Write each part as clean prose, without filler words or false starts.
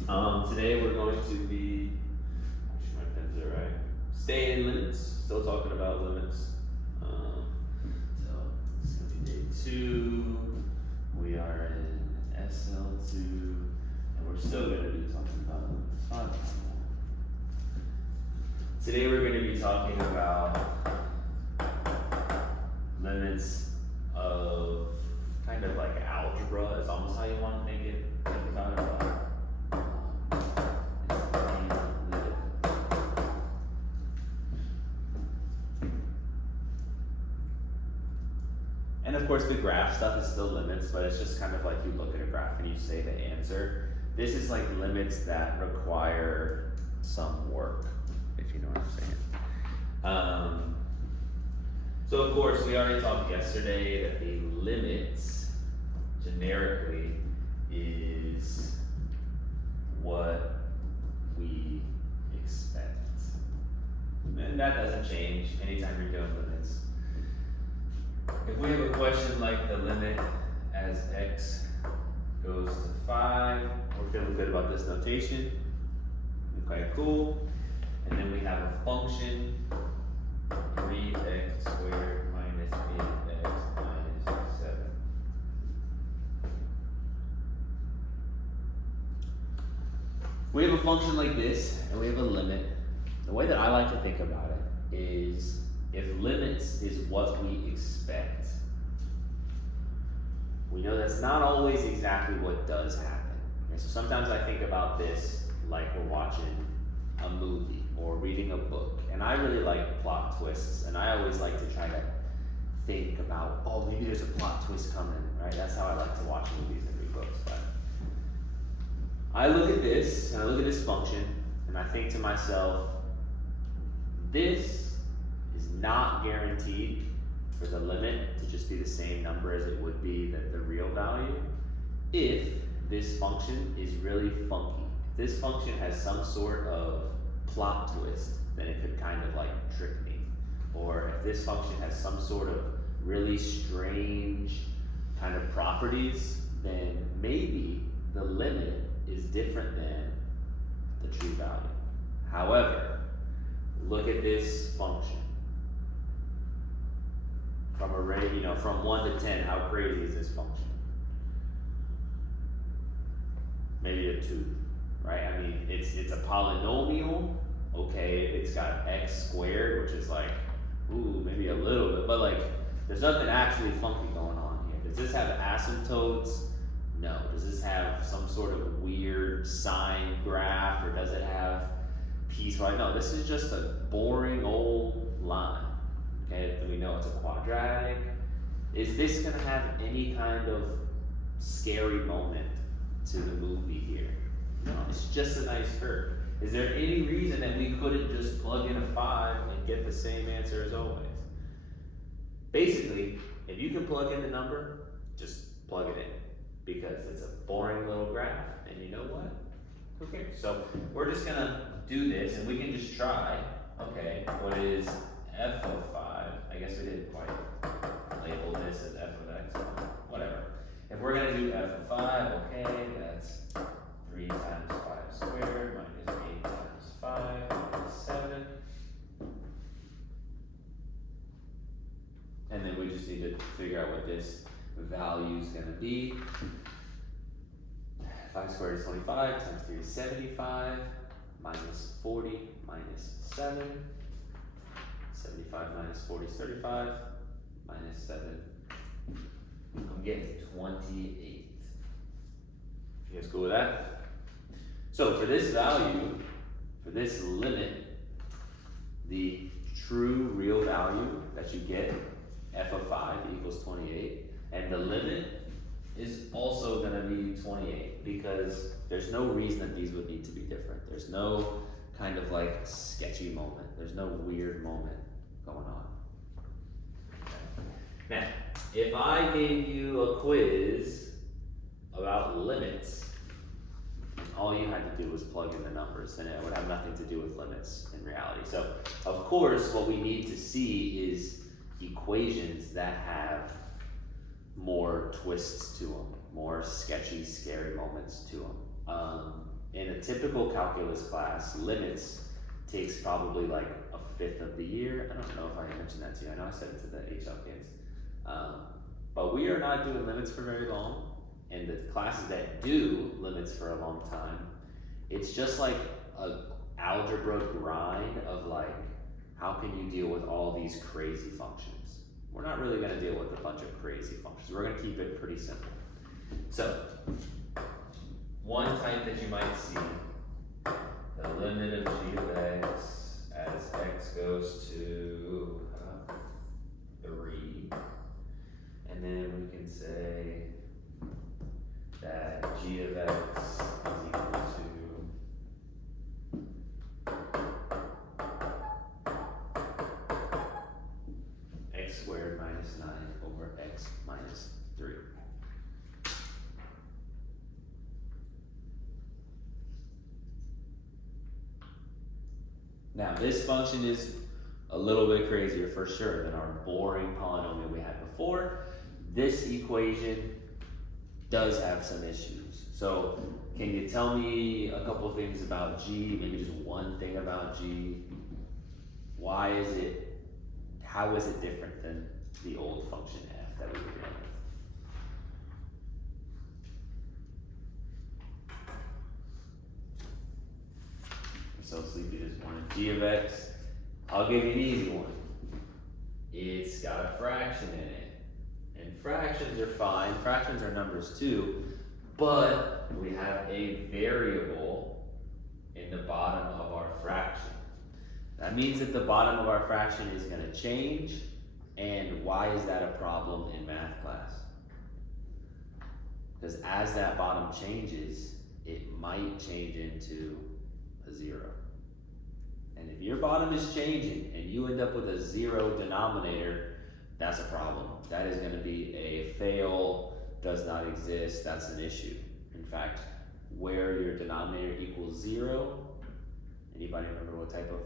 Today we're going to be, make sure my pens are right, staying in limits, still talking about limits. So it's going to be day 2, we are in SL2, and we're still going to be talking about limits. Today we're going to be talking about limits of kind of like algebra is almost how you want to think about it. And of course the graph stuff is still limits, but it's just kind of like you look at a graph and you say the answer. This is like limits that require some work, if you know what I'm saying. So of course we already talked yesterday that the limits generically is what we expect. And that doesn't change anytime you're doing limits. If we have a question like the limit as x goes to 5, we're feeling good about this notation. Okay, cool. And then we have a function 3x squared minus 8x minus 7. We have a function like this, and we have a limit. The way that I like to think about it is if limits is what we expect, we know that's not always exactly what does happen. Okay, so sometimes I think about this like we're watching a movie or reading a book, and I really like plot twists, and I always like to try to think about, oh, maybe there's a plot twist coming, right? That's how I like to watch movies and read books. But I look at this, and I look at this function, and I think to myself, this is not guaranteed for the limit to just be the same number as it would be the real value if this function is really funky. If this function has some sort of plot twist, then it could kind of like trick me. Or if this function has some sort of really strange kind of properties, then maybe the limit is different than the true value. However, look at this function. From a rate, from 1 to 10, how crazy is this function? Maybe a 2, right? I mean, it's a polynomial. Okay, it's got x squared, which is like, ooh, maybe a little bit, but like, there's nothing actually funky going on here. Does this have asymptotes? No. Does this have some sort of weird sine graph, or does it have piecewise? No, this is just a boring old line. Okay, we know it's a quadratic. Is this gonna have any kind of scary moment to the movie here? No, it's just a nice curve. Is there any reason that we couldn't just plug in a 5 and get the same answer as always? Basically, if you can plug in the number, just plug it in, because it's a boring little graph, and you know what? Okay, so we're just gonna do this, and we can just try, okay, what is f of 5? I guess we didn't quite label this as f of x, whatever. If we're gonna do f of 5, okay, that's 3 times 5 squared minus 8 times 5 minus 7. And then we just need to figure out what this value is going to be. 5 squared is 25, times 3 is 75, minus 40 minus 7. 75 minus 40 is 35, minus 7. I'm getting 28. You guys cool with that? So for this value, for this limit, the true real value that you get, f of 5 equals 28, and the limit is also going to be 28, because there's no reason that these would need to be different. There's no kind of like sketchy moment. There's no weird moment going on. Now, if I gave you a quiz about limits, all you had to do was plug in the numbers, and it would have nothing to do with limits in reality. So, of course, what we need to see is equations that have more twists to them, more sketchy, scary moments to them. in a typical calculus class, limits takes probably like a fifth of the year. I don't know if I mentioned that to you. I know I said it to the HL kids. But we are not doing limits for very long. And the classes that do limits for a long time, it's just like a algebra grind of like, how can you deal with all these crazy functions? We're not really gonna deal with a bunch of crazy functions. We're gonna keep it pretty simple. So, one type that you might see, the limit of g of x as x goes to 3. And then we can say that g of x is equal to x squared minus 9 over x minus 3. Now this function is a little bit crazier for sure than our boring polynomial we had before. This equation does have some issues. So can you tell me a couple of things about g, maybe just one thing about g? Why is it, how is it different than the old function f that we were dealing with? I'm so sleepy this morning. G of x, I'll give you an easy one. It's got a fraction in it. And fractions are fine, fractions are numbers too, but we have a variable in the bottom of our fraction. That means that the bottom of our fraction is going to change, and why is that a problem in math class? Because as that bottom changes, it might change into a 0. And if your bottom is changing and you end up with a 0 denominator, that's a problem. That is going to be a fail, does not exist, that's an issue. In fact, where your denominator equals 0, anybody remember what type of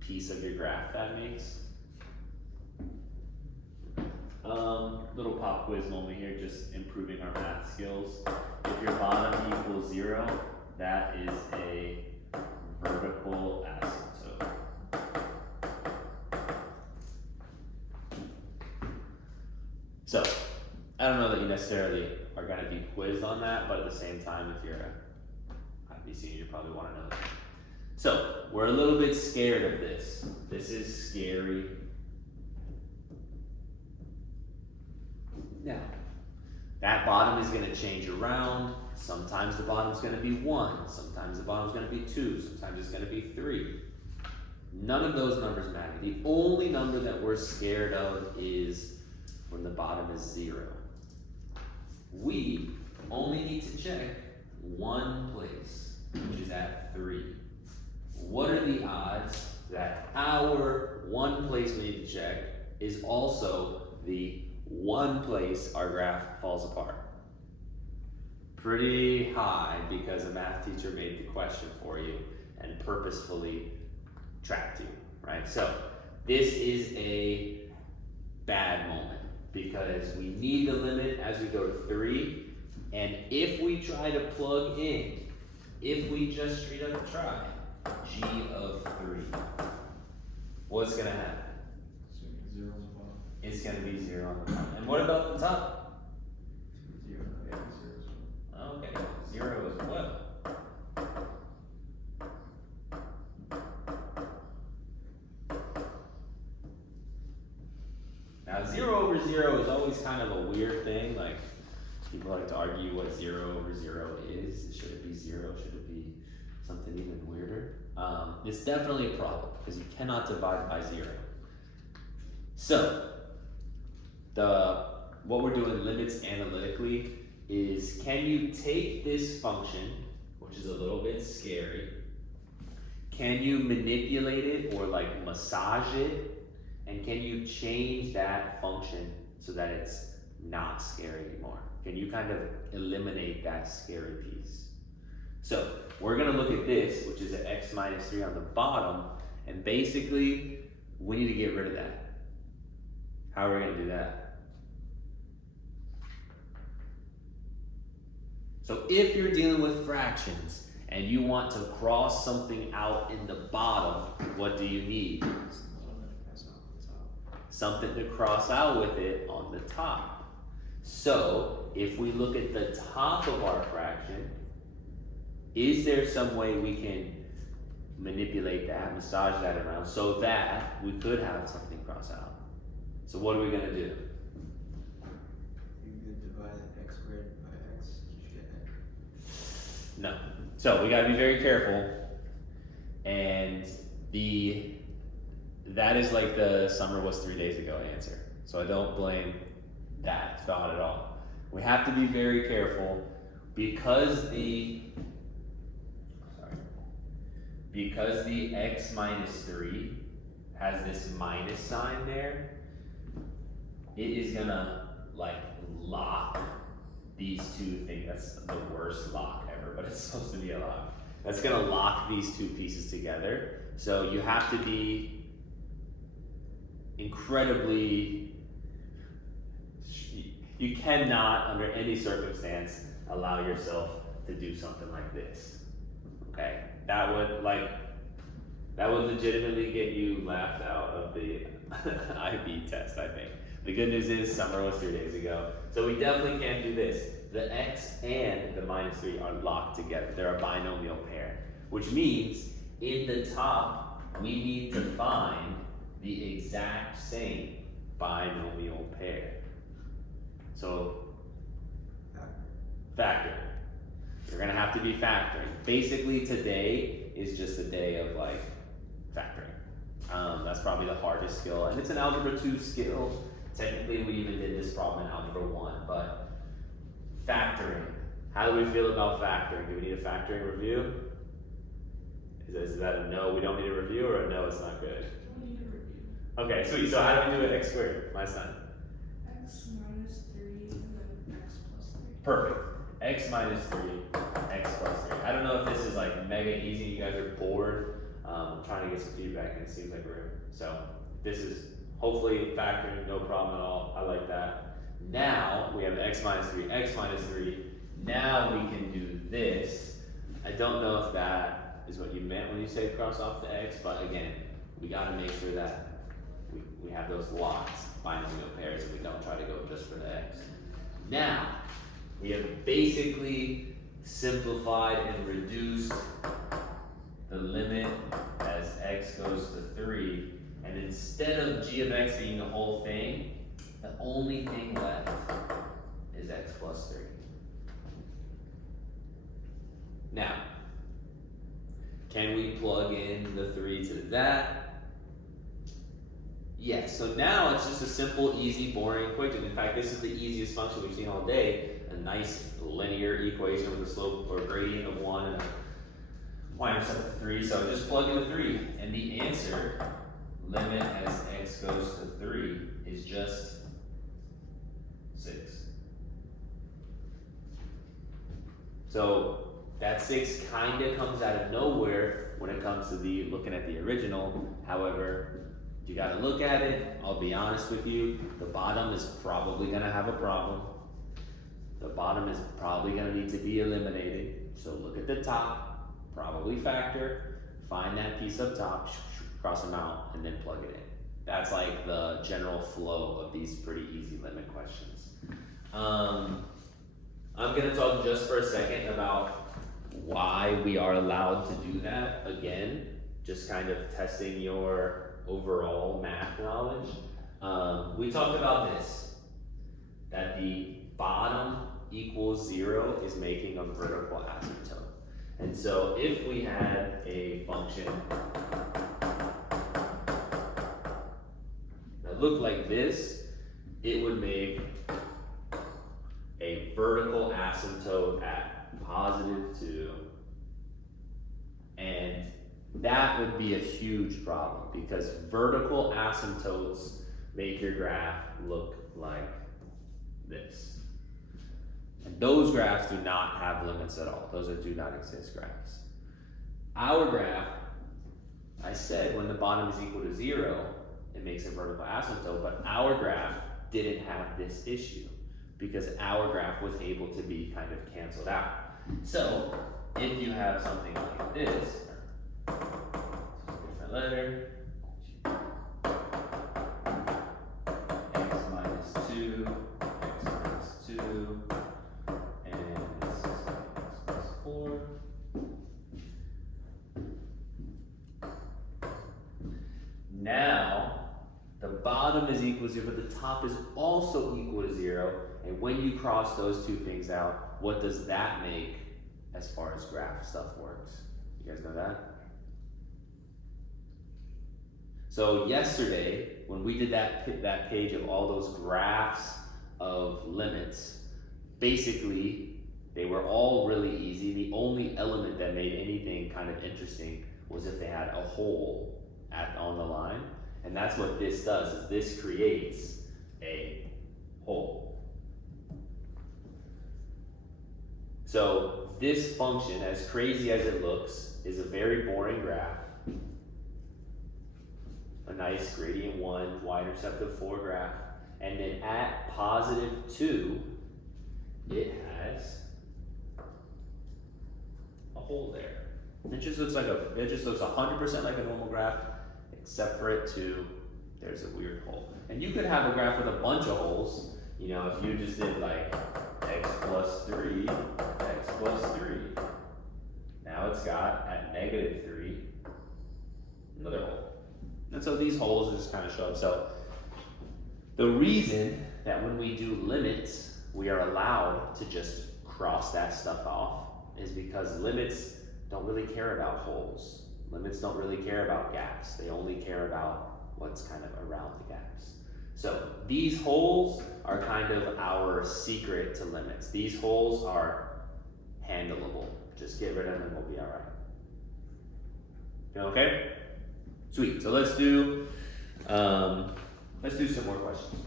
piece of your graph that makes? Little pop quiz moment here, just improving our math skills. If your bottom equals 0, that is a vertical asymptote. So, I don't know that you necessarily are going to be quizzed on that, but at the same time, if you're a IB senior, you probably want to know that. So, we're a little bit scared of this. This is scary. Now, that bottom is going to change around. Sometimes the bottom is going to be 1. Sometimes the bottom is going to be 2. Sometimes it's going to be 3. None of those numbers matter. The only number that we're scared of is when the bottom is 0. We only need to check one place, which is at 3. What are the odds that our one place we need to check is also the one place our graph falls apart? Pretty high, because a math teacher made the question for you and purposefully trapped you, right? So this is a bad moment because we need the limit as we go to 3, and if we try to plug in, if we just straight up try g of 3, what's gonna happen? It's gonna be 0 on the bottom. And what about the top? 0. Yeah, 0 as well. Okay, 0 as well. Now 0 over 0 is always kind of a weird thing. Like, people like to argue what 0 over 0 is. Should it be 0? Should it be something even weirder? It's definitely a problem because you cannot divide by 0. So, what we're doing limits analytically is, can you take this function, which is a little bit scary, can you manipulate it or like massage it, and can you change that function so that it's not scary anymore? Can you kind of eliminate that scary piece? So we're gonna look at this, which is an x minus 3 on the bottom, and basically we need to get rid of that. How are we gonna do that? So if you're dealing with fractions and you want to cross something out in the bottom, what do you need? Something to cross out with it on the top. So if we look at the top of our fraction, is there some way we can manipulate that, massage that around so that we could have something cross out? So what are we gonna do? You could divide x squared by x, you should get x. No. So we gotta be very careful. And that is like the summer was 3 days ago answer. So I don't blame that thought at all. We have to be very careful because the x minus 3 has this minus sign there, it is gonna like lock these two things. That's the worst lock ever, but it's supposed to be a lock. That's gonna lock these two pieces together. So you have to be incredibly, you cannot under any circumstance allow yourself to do something like this. Okay, that would legitimately get you laughed out of the IB test, I think. The good news is summer was 3 days ago, so we definitely can't do this. The x and the minus 3 are locked together. They're a binomial pair, which means in the top we need to find the exact same binomial pair. So factor. You're gonna have to be factoring. Basically today is just a day of like factoring. That's probably the hardest skill, and it's an algebra 2 skill. Technically we even did this problem in algebra 1, but factoring. How do we feel about factoring? Do we need a factoring review? Is that a no, we don't need a review, or a no, it's not good? We need a review. Okay, sweet. So how do we do it x squared? My son. X minus 3 and then x plus 3. Perfect. X minus 3, x plus 3. I don't know if this is like mega easy, you guys are bored. I'm trying to get some feedback and it seems like we're, so this is hopefully factoring, no problem at all. I like that. Now we have x minus 3, x minus 3. Now we can do this. I don't know if that is what you meant when you say cross off the x, but again, we gotta make sure that we have those locked binomial pairs and we don't try to go just for the x. Now, we have basically simplified and reduced the limit as x goes to 3, and instead of g of x being the whole thing, the only thing left is x plus 3. Now, can we plug in the 3 to that? Yes, so now it's just a simple, easy, boring equation. In fact, this is the easiest function we've seen all day. A nice linear equation with a slope or gradient of 1 and a y-intercept of 3. So just plug in the 3, and the answer, limit as x goes to 3, is just 6. So that 6 kind of comes out of nowhere when it comes to looking at the original. However, you gotta look at it. I'll be honest with you, the bottom is probably gonna have a problem. The bottom is probably gonna need to be eliminated. So look at the top, probably factor, find that piece up top, cross them out, and then plug it in. That's like the general flow of these pretty easy limit questions. I'm gonna talk just for a second about why we are allowed to do that. Again, just kind of testing your overall math knowledge. We talked about this, that the bottom equals 0 is making a vertical asymptote. And so if we had a function that looked like this, it would make a vertical asymptote at +2, and that would be a huge problem because vertical asymptotes make your graph look like this. And those graphs do not have limits at all. Those are do not exist graphs. Our graph, I said when the bottom is equal to 0, it makes a vertical asymptote, but our graph didn't have this issue because our graph was able to be kind of canceled out. So, if you have something like this, different letter, x minus 2, x minus 2, and this is x plus 4. Now, the bottom is equal to 0, but the top is also equal to 0. And when you cross those two things out, what does that make as far as graph stuff works? You guys know that? So yesterday, when we did that page of all those graphs of limits, basically, they were all really easy. The only element that made anything kind of interesting was if they had a hole on the line. And that's what this does, is this creates a hole. So this function, as crazy as it looks, is a very boring graph. A nice gradient 1, y-intercept of 4 graph. And then at positive 2, it has a hole there. It just looks 100% like a normal graph, except for it too, there's a weird hole. And you could have a graph with a bunch of holes. You know, if you just did like x plus 3, x plus 3. Now it's got at negative 3, another hole. And so these holes just kind of show up. So the reason that when we do limits, we are allowed to just cross that stuff off is because limits don't really care about holes. Limits don't really care about gaps. They only care about what's kind of around the gaps. So these holes are kind of our secret to limits. These holes are handleable. Just get rid of them and we'll be all right. Feel okay? Sweet. So let's do some more questions.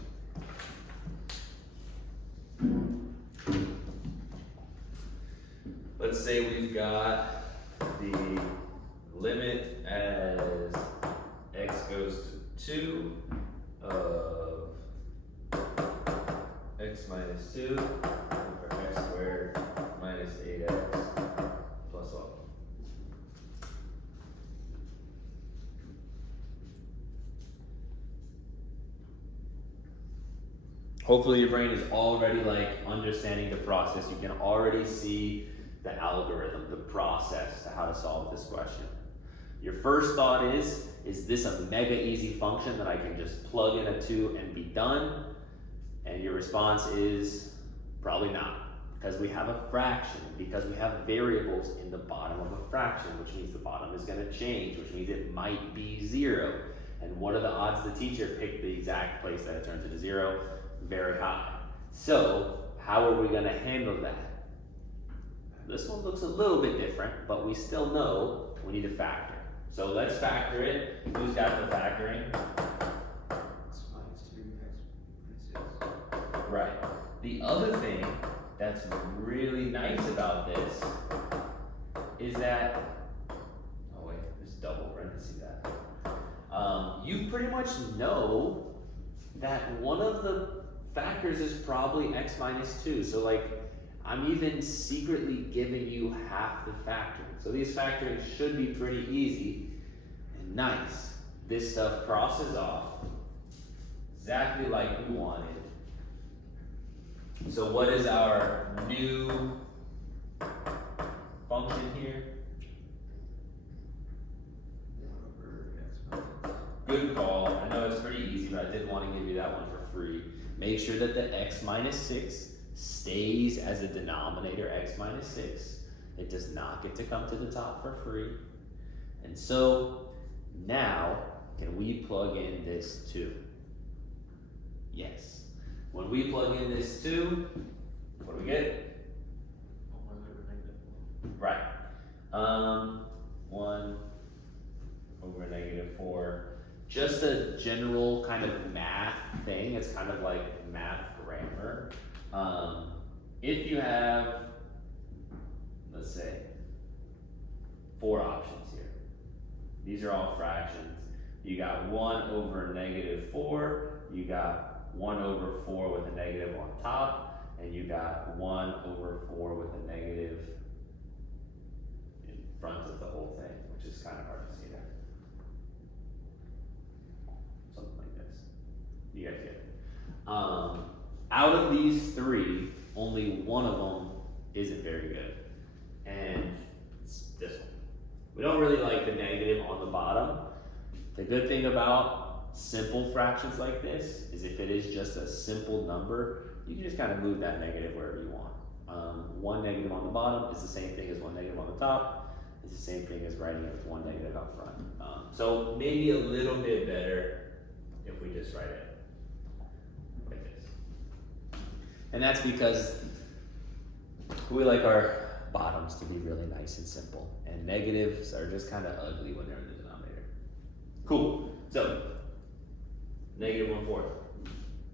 Let's say we've got the limit as x goes to 2 of x minus 2 over x squared minus 8x plus 12. Hopefully your brain is already like understanding the process. You can already see the algorithm, the process to how to solve this question. Your first thought is this a mega easy function that I can just plug in a 2 and be done? And your response is probably not, because we have a fraction, because we have variables in the bottom of a fraction, which means the bottom is going to change, which means it might be 0. And what are the odds the teacher picked the exact place that it turns into 0? Very high. So how are we going to handle that? This one looks a little bit different, but we still know we need to factor. So let's factor it. Who's got the factoring? X minus 3, x minus 6. Right. The other thing that's really nice about this is that, oh wait, there's double parentheses that. You pretty much know that one of the factors is probably x minus 2. So like, I'm even secretly giving you half the factoring. So these factorings should be pretty easy and nice. This stuff crosses off exactly like we wanted. So what is our new function here? 1 over x minus. Good call. I know it's pretty easy, but I didn't want to give you that one for free. Make sure that the x minus 6 stays as a denominator, x minus 6. It does not get to come to the top for free. And so now, can we plug in this 2? Yes. When we plug in this 2, what do we get? 1 over negative 4. Right. 1 over negative 4. Just a general kind of math thing. It's kind of like math grammar. If you have, let's say, 4 options here. These are all fractions. You got 1 over negative 4. You got 1 over 4 with a negative on top. And you got 1 over 4 with a negative Out of these three, only one of them isn't very good. And it's this one. We don't really like the negative on the bottom. The good thing about simple fractions like this is if it is just a simple number, you can just kind of move that negative wherever you want. One negative on the bottom is the same thing as one negative on the top. It's the same thing as writing it with one negative up front. So maybe a little bit better if we just write it like this. And that's because we like our bottoms to be really nice and simple. And negatives are just kind of ugly when they're in the denominator. Cool. So, negative 1/4.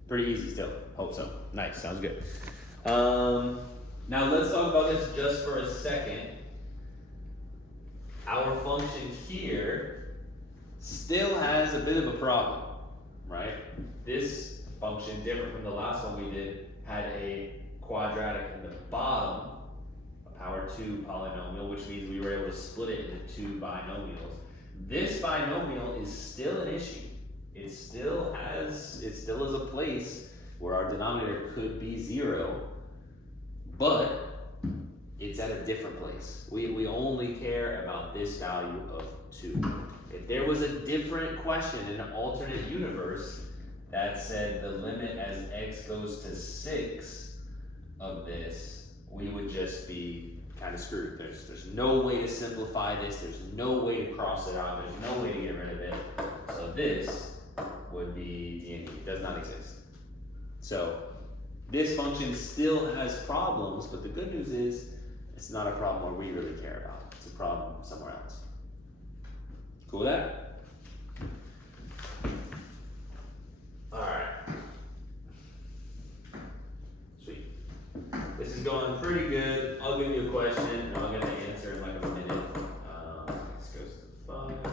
Pretty easy still. Hope so. Nice. Sounds good. Now let's talk about this just for a second. Our function here still has a bit of a problem, right? This function, different from the last one we did, had a quadratic in the bottom, a power 2 polynomial, which means we were able to split it into two binomials. This binomial is still an issue. It still is a place where our denominator could be 0, but it's at a different place. We only care about this value of 2. If there was a different question in an alternate universe that said the limit as x goes to 6 of this, we would just be kind of screwed. There's no way to simplify this. There's no way to cross it out. There's no way to get rid of it. So this would be D&D. It does not exist. So this function still has problems, but the good news is it's not a problem where we really care about. It's a problem somewhere else. Cool with that? Alright. Sweet. This is going pretty good. I'll give you a question and I'm gonna answer in like a minute. This goes to 5.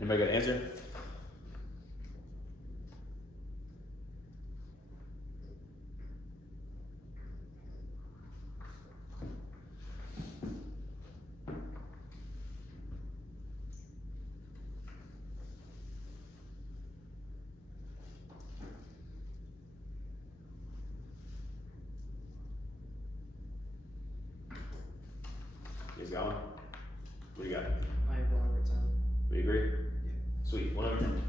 Anybody got an answer? You guys got one? What do you got? I have 1 over 10. We agree? Sweet, 1 over 10.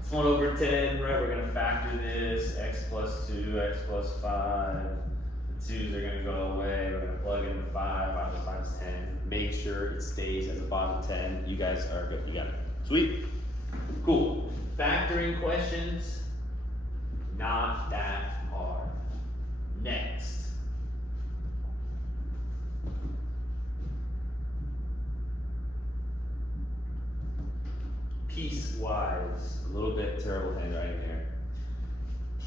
It's 1 over 10, right? We're gonna factor this, x plus 2, x plus 5. The 2's are gonna go away. We're gonna plug in the 5, 5 plus 5 is 10. Make sure it stays as a bottom 10. You guys are good, you got it. Sweet, cool. Factoring questions, not that hard. Next. Piecewise, a little bit terrible handwriting there.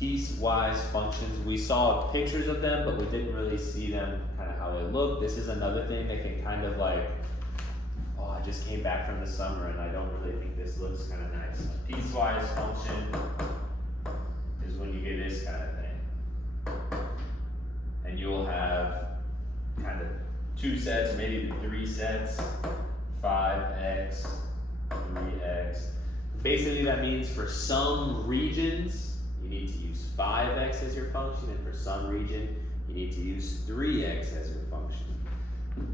Piecewise functions, we saw pictures of them, but we didn't really see them kind of how they look. This is another thing that can kind of like, oh, I just came back from the summer and I don't really think this looks kind of nice. A piecewise function is when you get this kind of thing. And you'll have kind of 2 sets, or maybe 3 sets, 5x, 3x. Basically that means for some regions you need to use 5x as your function, and for some region you need to use 3x as your function.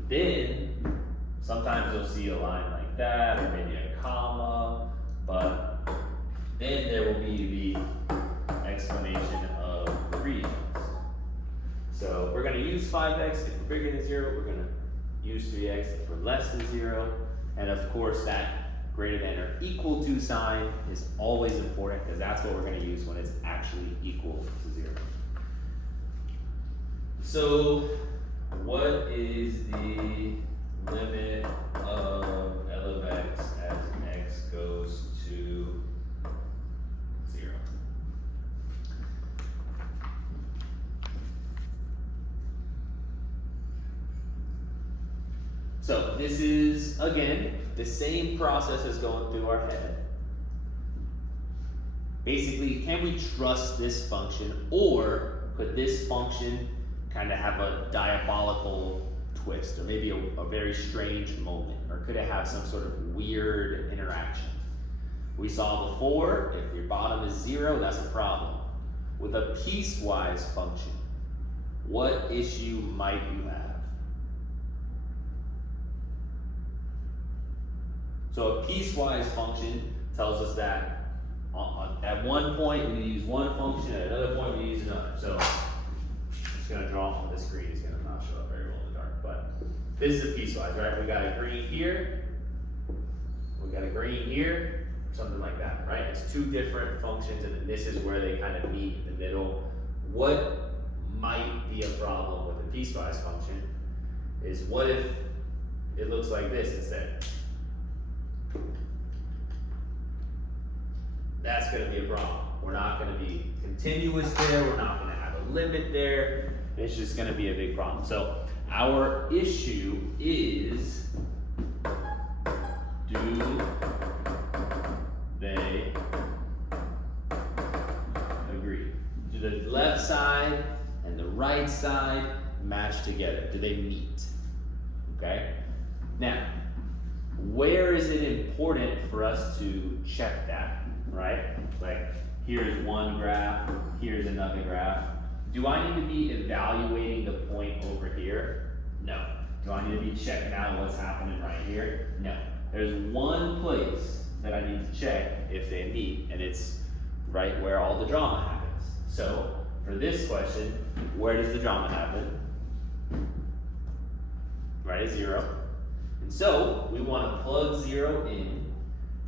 Then sometimes you'll see a line like that, or maybe a comma, but then there will be the explanation of the regions. So we're going to use 5x if we're bigger than 0, we're going to use 3x if we're less than 0, and of course that greater than or equal to sign is always important because that's what we're going to use when it's actually equal to 0. So what is the limit of So this is, again, the same process as going through our head. Basically, can we trust this function, or could this function kind of have a diabolical twist, or maybe a very strange moment, or could it have some sort of weird interaction? We saw before, if your bottom is 0, that's a problem. With a piecewise function, what issue might you have? So a piecewise function tells us that at one point we need to use one function, at another point we need to use another. So I'm just gonna draw, this green is gonna not show up very well in the dark, but this is a piecewise, right? We got a green here, we got a green here, something like that, right? It's two different functions, and then this is where they kind of meet in the middle. What might be a problem with a piecewise function is, what if it looks like this instead? That's going to be a problem. We're not going to be continuous there. We're not going to have a limit there. It's just going to be a big problem. So our issue is, do they agree? Do the left side and the right side match together? Do they meet? Okay? Now, where is it important for us to check that? Right? Like, here's one graph, here's another graph. Do I need to be evaluating the point over here? No. Do I need to be checking out what's happening right here? No. There's one place that I need to check if they meet, and it's right where all the drama happens. So, for this question, where does the drama happen? Right at 0. And so, we want to plug 0 in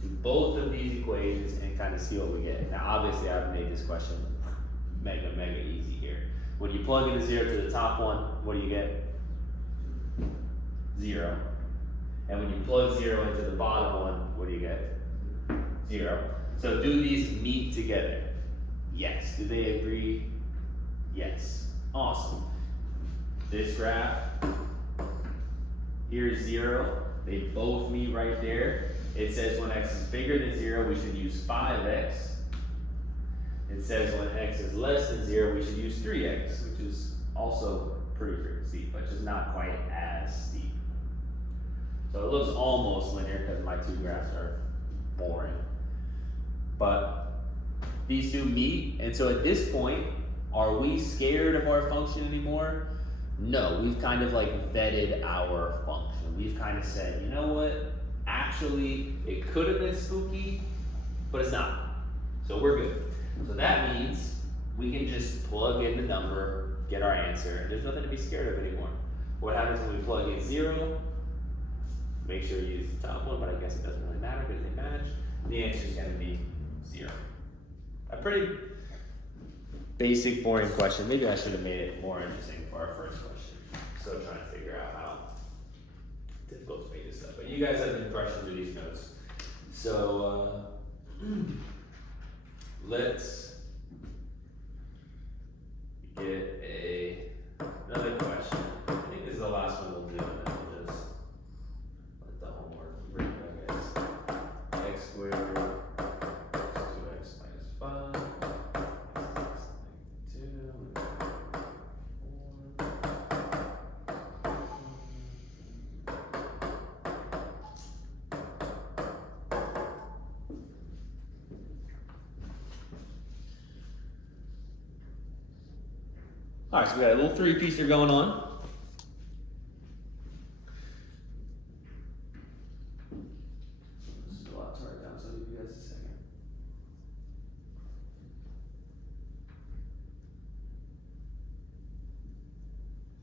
to both of these equations and kind of see what we get. Now, obviously, I've made this question mega easy here. When you plug in a 0 to the top one, what do you get? 0. And when you plug 0 into the bottom one, what do you get? 0. So do these meet together? Yes. Do they agree? Yes. Awesome. This graph, here's 0. They both meet right there. It says when x is bigger than 0, we should use 5x. It says when x is less than 0, we should use 3x, which is also pretty freaking steep, but just not quite as steep. So it looks almost linear because my two graphs are boring. But these two meet, and so at this point, are we scared of our function anymore? No, we've kind of like vetted our function. We've kind of said, you know what? Actually, it could have been spooky, but it's not. So we're good. So that means we can just plug in the number, get our answer, and there's nothing to be scared of anymore. What happens when we plug in 0? Make sure you use the top one, but I guess it doesn't really matter because they match. The answer is going to be 0. A pretty basic, boring question. Maybe I should have made it more interesting for our first question. Still trying to figure out how difficult to make this stuff. But you guys have been crushing through these notes. So let's get another question. I think this is the last one we'll do, and then we'll just let the homework bring it, I guess. X squared plus 2x minus 5. 2. All right, so we got a little three-piecer going on. This is a lot to write down, so I'll give you guys a second.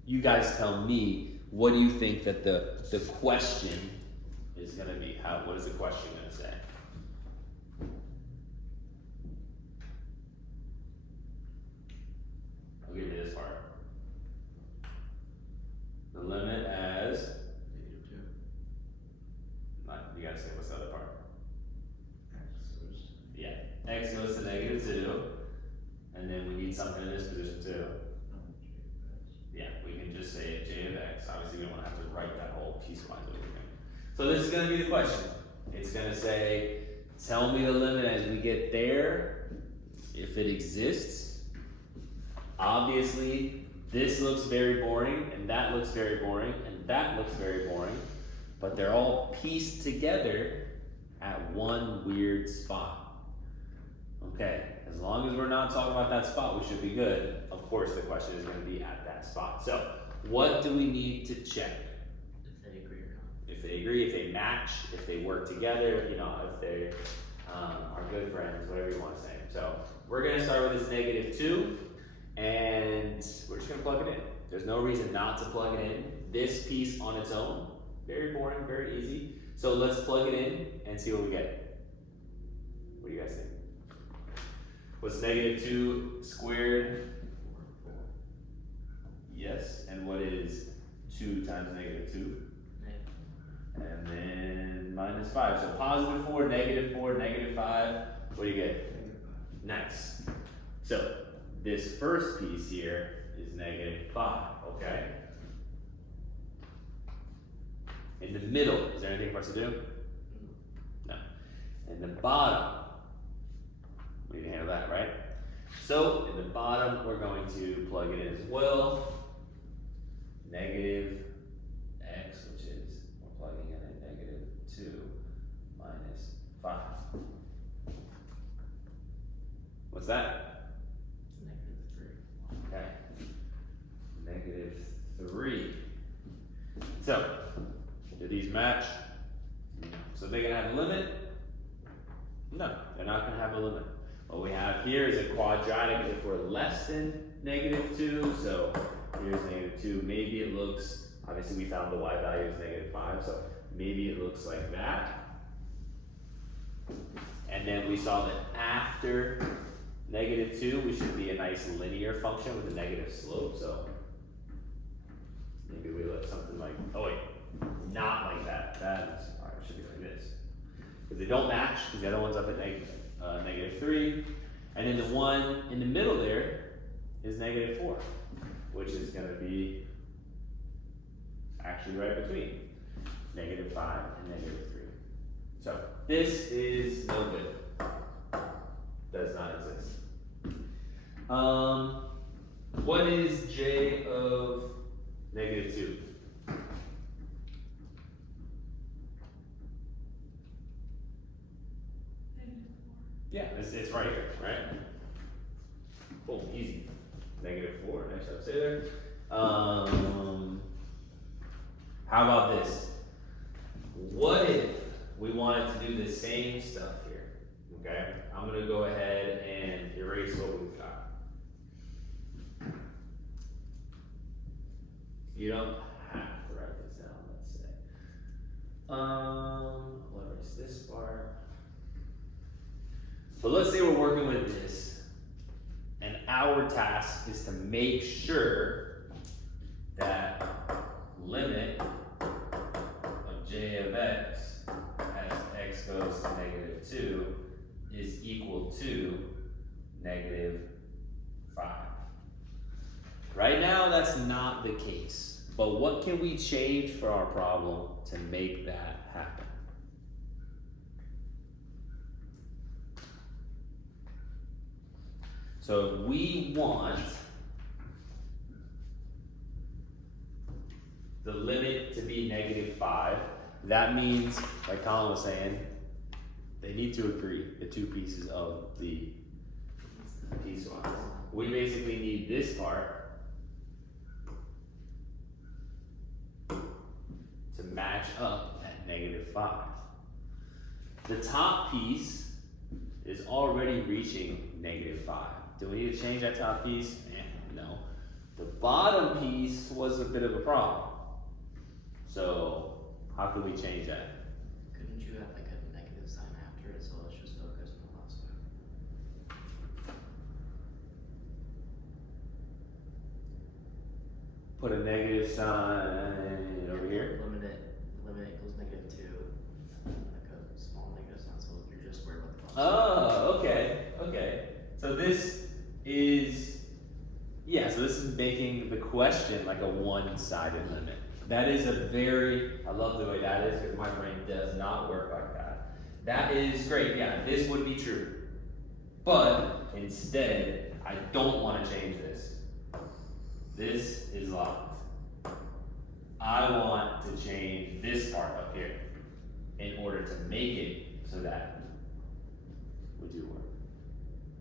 You guys tell me, what do you think that the question is going to be? What is the question going to say? I'll give you this part. The limit as -2. You gotta say what's the other part. X goes. Yeah, x goes to -2, and then we need something in this position too. Yeah, we can just just say j of x. Obviously, we don't want to have to write that whole piecewise over again. So this is going to be the question. It's going to say, tell me the limit as we get there, if it exists. Obviously, this looks very boring, and that looks very boring, and that looks very boring, but they're all pieced together at one weird spot. Okay, as long as we're not talking about that spot, we should be good. Of course, the question is going to be at that spot. So, what do we need to check? If they agree or not. If they agree, if they match, if they work together, you know, if they are good friends, whatever you want to say. So, we're going to start with this -2, and we're just going to plug it in. There's no reason not to plug it in. This piece on its own, very boring, very easy. So let's plug it in and see what we get. What do you guys think? What's -2 squared? 4. Yes, and what is 2 times -2? And then -5. So +4, -4, -5. What do you get? -5. Nice. So this first piece here is -5, okay? In the middle, is there anything for us to do? No. In the bottom, we need to handle that, right? So in the bottom, we're going to plug it in as well. -x, which is, we're plugging in at -2 minus 5. What's that? -3. Okay. -3. So, do these match? No. So they're gonna have a limit? No, they're not gonna have a limit. What we have here is a quadratic if we're less than -2. So here's -2. Maybe it looks, obviously we found the y value is -5, so maybe it looks like that. And then we saw that after -2, we should be a nice linear function with a negative slope. So maybe we look something like, oh wait, not like that. That is, alright, it should be like this. Because they don't match, because the other one's up at -3. And then the one in the middle there is -4, which is going to be actually right between -5 and -3. So this is no good. Does not exist. What is j of -2? Yeah, it's right here, right? Boom, easy. -4, nice up there. How about this? What if we wanted to do the same stuff here? Okay, I'm gonna go ahead and erase what we've got. You don't have to write this down, let's say. We'll erase this part. So let's say we're working with this, and our task is to make sure that limit of j of x as x goes to -2 is equal to -5. Right now, that's not the case, but what can we change for our problem to make that happen? So if we want the limit to be -5, that means, like Colin was saying, they need to agree, the two pieces of the piecewise. We basically need this part to match up at -5. The top piece is already reaching -5. Do we need to change that top piece? No. The bottom piece was a bit of a problem. So how can we change that? Couldn't you have like a negative sign after it, so let's just focus on the last one. Put a negative sign over here. Limit equals -2, like a small negative sign, so you're just worried about the plus. Oh, okay, okay. So this is Yeah, so this is making the question like a one-sided limit. That is a very, I love the way that is because my brain does not work like that. That is great, yeah, this would be true. But instead, I don't want to change this. This is locked. I want to change this part up here in order to make it so that we do work.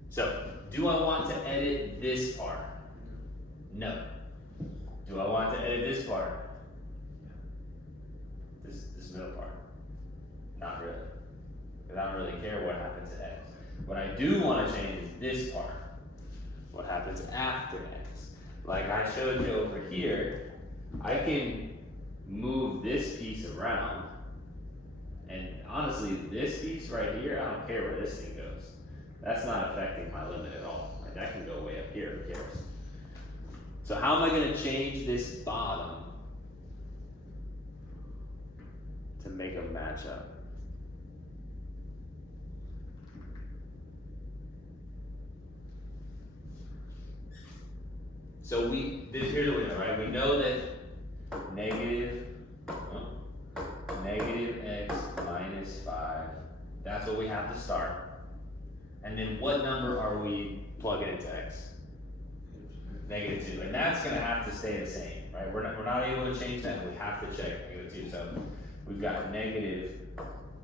So, do I want to edit this part? No. Do I want to edit this part? This middle part? Not really. Because I don't really care what happens to x. What I do want to change is this part. What happens after x? Like I showed you over here, I can move this piece around. And honestly, this piece right here, I don't care where this thing goes. That's not affecting my limit at all. Like that can go way up here, who cares? So how am I going to change this bottom to make them match up? So here's what we know, right? We know that negative x minus 5, that's what we have to start. And then what number are we plugging into x? -2, and that's going to have to stay the same, right? We're not able to change that, we have to check -2. So we've got negative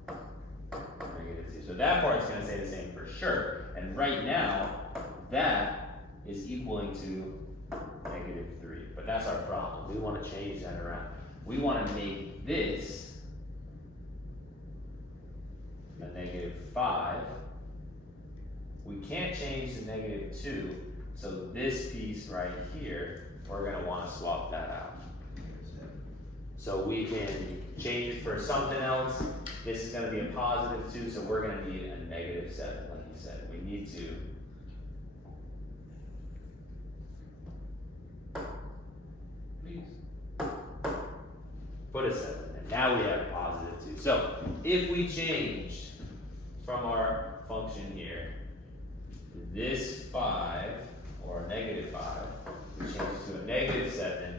2. So that part's going to stay the same for sure. And right now, that is equaling to -3. But that's our problem. We want to change that around. We want to make this a -5. We can't change the -2. So this piece right here, we're going to want to swap that out. So we can change it for something else. This is going to be a +2, so we're going to need a -7, like you said. We need to put a 7 in. Now we have a +2. So if we change from our function here, this 5, or a -5, we change it to a -7.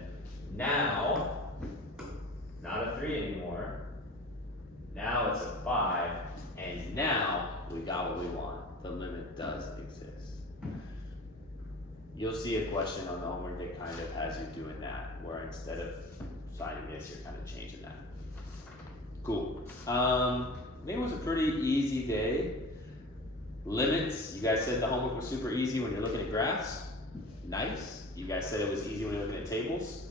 Now, not a 3 anymore. Now it's a 5, and now we got what we want. The limit does exist. You'll see a question on the homework that kind of has you doing that, where instead of finding this, you're kind of changing that. Cool. I think it was a pretty easy day. Limits, you guys said the homework was super easy when you're looking at graphs. Nice. You guys said it was easy when you're looking at tables.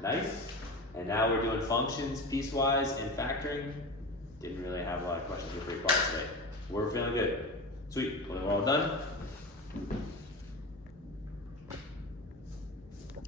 Nice. And now we're doing functions, piecewise, and factoring. Didn't really have a lot of questions. We're pretty quiet today. We're feeling good. Sweet. When we're all done,